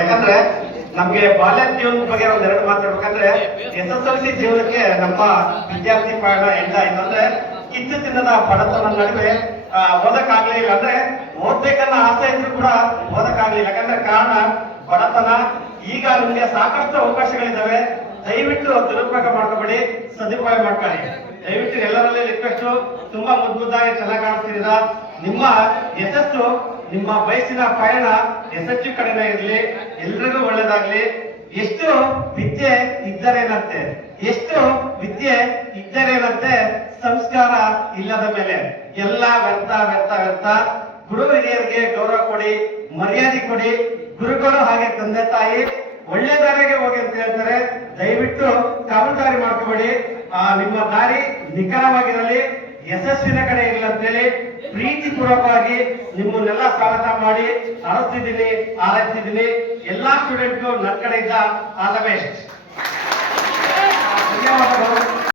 ಯಾಕಂದ್ರೆ ನಮ್ಗೆ ಬಾಲ್ಯ ಜೀವನದ ಬಗ್ಗೆ ಒಂದೆರಡು ಮಾತಾಡ್ಬೇಕಂದ್ರೆ SSLC ಜೀವನಕ್ಕೆ ನಮ್ಮ ವಿದ್ಯಾರ್ಥಿ ಪಯಣ ಎಂಟಾಯ್ತು ಅಂದ್ರೆ ಕಿತ್ತು ತಿನ್ನದ ಬಡತನ ನಡುವೆ ಓದಕ್ಕಾಗ್ಲಿಲ್ಲ. ಅಂದ್ರೆ ಓದ್ಬೇಕನ್ನ ಆಸೆ ಇದ್ರು ಕೂಡ ಓದಕ್ಕಾಗ್ಲಿಲ್ಲ. ಯಾಕಂದ್ರೆ ಕಾರಣ ಬಡತನ. ಈಗ ನಿಮ್ಗೆ ಸಾಕಷ್ಟು ಅವಕಾಶಗಳಿದಾವೆ, ದಯವಿಟ್ಟು ದುರುಪಯೋಗ ಮಾಡ್ಕೋಬೇಡಿ, ಸದುಪಯೋಗ ಮಾಡ್ಕೊಳ್ಳಿ. ದಯವಿಟ್ಟು ಎಲ್ಲರಲ್ಲಿ ರಿಕ್ವೆಸ್ಟ್, ತುಂಬಾ ಮುದ್ದಾಗಿ ಚೆನ್ನಾಗಿ ಕಾಣಿಸ್ತಿದ್ದೀರಾ. ನಿಮ್ಮ ಯಶಸ್ಸು, ನಿಮ್ಮ ವಯಸ್ಸಿನ ಪಯಣ ಯಶಸ್ವಿ ಕಡೆನೇ ಇರಲಿ, ಎಲ್ರಿಗೂ ಒಳ್ಳೇದಾಗ್ಲಿ. ಎಷ್ಟು ವಿದ್ಯೆ ಇದ್ದರೇನಂತೆ, ಎಷ್ಟು ವಿದ್ಯೆ ಇದ್ದರೇನಂತೆ, ಸಂಸ್ಕಾರ ಇಲ್ಲದ ಮೇಲೆ ಎಲ್ಲ ವ್ಯರ್ಥ ವ್ಯರ್ಥ ವ್ಯರ್ಥ. ಗುರು ಹಿರಿಯರಿಗೆ ಗೌರವ ಕೊಡಿ, ಮರ್ಯಾದೆ ಕೊಡಿ. ಗುರುಗಳು ಹಾಗೆ ತಂದೆ ತಾಯಿ ಒಳ್ಳೆ ದಾರಿಗೆ ಹೋಗಿ ಅಂತ ಹೇಳ್ತಾರೆ. ದಯವಿಟ್ಟು ಕಾಮಗಾರಿ ಮಾಡ್ಕೋಬೇಡಿ. ನಿಮ್ಮ ದಾರಿ ನಿಖರವಾಗಿರಲಿ, ಯಶಸ್ವಿನ ಕಡೆ ಇರಲಿ ಅಂತೇಳಿ ಪ್ರೀತಿ ಪೂರ್ವಕವಾಗಿ ನಿಮ್ಮನ್ನೆಲ್ಲ ಸ್ವಾಗತ ಮಾಡಿ ಹಾರೈಸ್ತಿದ್ದೀನಿ. ಎಲ್ಲಾ ಸ್ಟೂಡೆಂಟ್ಗೂ ನನ್ನ ಕಡೆಯಿಂದ ಆಲ್ ದ ಬೆಸ್ಟ್.